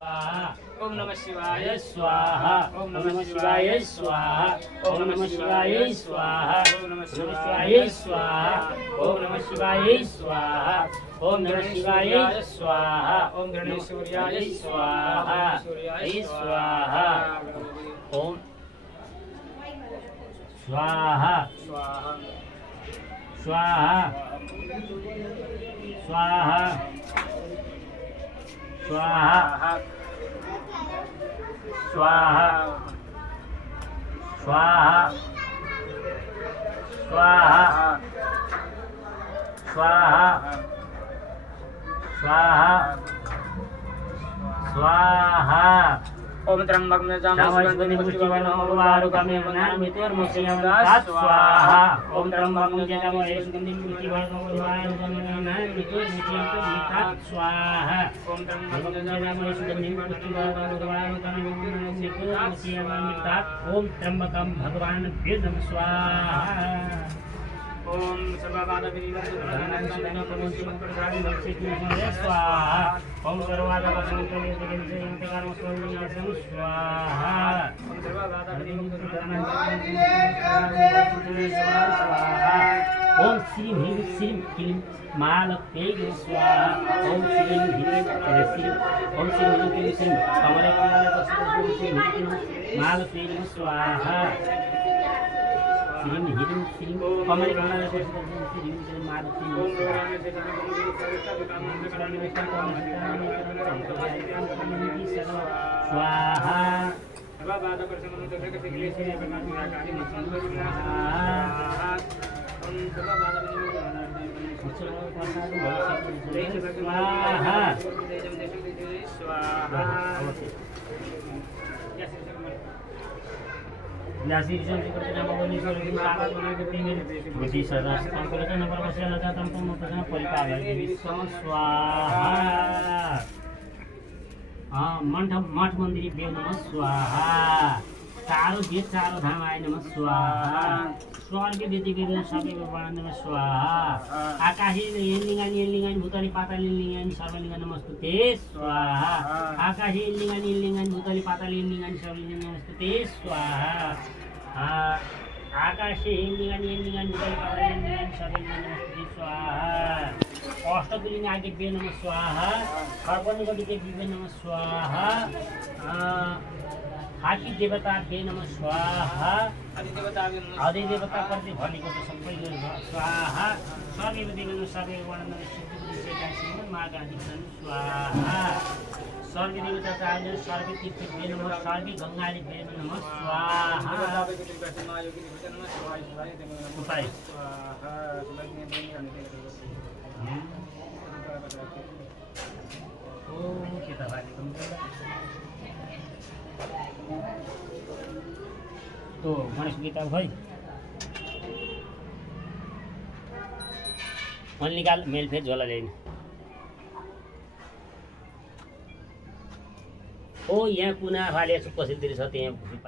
ओम नमः शिवाय स्वाहा ओम नमः शिवाय स्वाहा ओम नमः शिवाय स्वाहा ओम नमः शिवाय स्वाहा ओम नमः शिवाय स्वाहा ओम नमः शिवाय स्वाहा ओम गणेश्वराय स्वाहा स्वाहा ओम स्वाहा स्वाहा स्वाहा स्वाहा स्वाहा स्वाहा स्वाहा स्वाहा स्वाहा स्वाहा ओम त्र्यंबकं यजामहे पुष्टिवर्धनम् उर्वारुकमेव नामृतोर्मुक्षीयं स्वाहा ओम त्र्यंबकं यजामहे पुष्टिवर्धनम् उर्वारुकमेव नामृतोर्मुक्षीयं स्वाहा ओम त्र्यंबकं यजामहे पुष्टिवर्धनम् उर्वारुकमेव नामृतोर्मुक्षीयं ओम त्र्यंबकं भगवान् नमः स्वाहा ओम स्वाहा ओम सर्वादावसंकल्पं स्वाहा ओम श्रीं ह्रीं श्रीं क्लीं महालक्ष्मी स्वाहा ओम श्रीं ह्रीं श्रीं ओम श्रीं ह्रीं श्रीं कमलकमलपद्मश्री महालक्ष्मी स्वाहा श्रीं ह्रीं श्रीं कमलकमलपद्मश्री महालक्ष्मी स्वाहा मठ मन्दिर बेव नमः स्वाहा चारो वेद चारो धाम आए नमः स्वाहा स्वर्ग देवी सबै नमः स्वाहा आकाशी लिङ्गानी भूतली पाताली लिङ्गानी सर्वलिङ्ग नमस्तुते स्वाहा आकाशी लिङ्गानी भूतली पाताली लिङ्गानी सर्वलिङ्ग नमस्तुते स्वाहा आकाशे लिङ्गानी भूतली पाताली लिङ्गानी सर्वलिङ्ग नमस्तुते स्वाहा अष्टपुलिङ्ग आगे बे नमः स्वाहा खर्पनिगढी देवी बे नमः स्वाहा हाकी देवता बे नमः स्वाहा आदि देवता प्रति भनेको त सबै स्वाहा सर्वे देवनु सर्वे वर्णन सिद्धि महागाधी स्वाहा सर्वे देवता चार्य सर्वे तीर्थ बे नमः सर्वे गङ्गाले बे नमः स्वाहा उपाय तो गणेश गीता भाई मन निकाल मेल फेर झोला ल्याइन ओ यहाँ कुना फाले पसिलतिर छ त्यहाँ